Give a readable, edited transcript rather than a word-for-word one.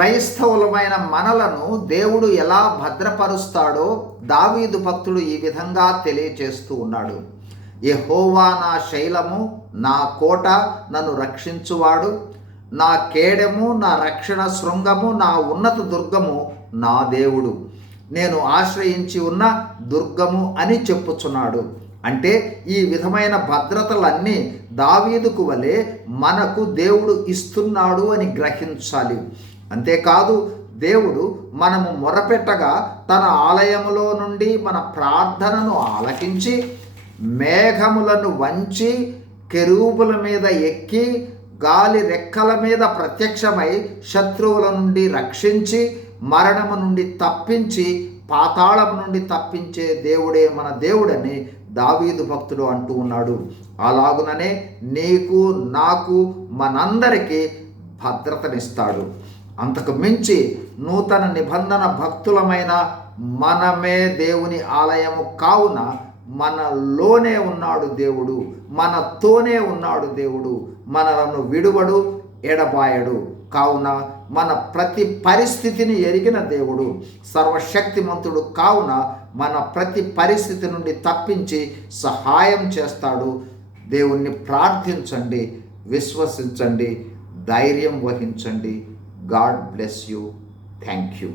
క్రైస్తవులమైన మనలను దేవుడు ఎలా భద్రపరుస్తాడో దావీదు భక్తుడు ఈ విధంగా తెలియచేస్తూ ఉన్నాడు. యెహోవా నా శైలము, నా కోట, నన్ను రక్షించువాడు, నా కేడెము, నా రక్షణ శృంగము, నా ఉన్నత దుర్గము, నా దేవుడు, నేను ఆశ్రయించి ఉన్న దుర్గము అని చెప్పుచున్నాడు. అంటే ఈ విధమైన భద్రతలన్నీ దావీదుకు వలె మనకు దేవుడు ఇస్తున్నాడు అని గ్రహించాలి. అంతేకాదు, దేవుడు మనము మొరపెట్టగా తన ఆలయములో నుండి మన ప్రార్థనను ఆలకించి మేఘములను వంచి కెరూబుల మీద ఎక్కి గాలి రెక్కల మీద ప్రత్యక్షమై శత్రువుల నుండి రక్షించి మరణము నుండి తప్పించి పాతాళము నుండి తప్పించే దేవుడే మన దేవుడని దావీదు భక్తుడు అంటూ ఉన్నాడు. అలాగుననే నీకు నాకు మనందరికీ భద్రతనిస్తాడు. అంతకు మించి నూతన నిబంధన భక్తులమైన మనమే దేవుని ఆలయము కావున మనలోనే ఉన్నాడు దేవుడు, మనతోనే ఉన్నాడు దేవుడు, మనలను విడువడు, ఎడబాయడు. కావున మన ప్రతి పరిస్థితిని ఎరిగిన దేవుడు, సర్వశక్తిమంతుడు కావున మన ప్రతి పరిస్థితి నుండి తప్పించి సహాయం చేస్తాడు. దేవుణ్ణి ప్రార్థించండి, విశ్వసించండి, ధైర్యం వహించండి. God bless you. Thank you.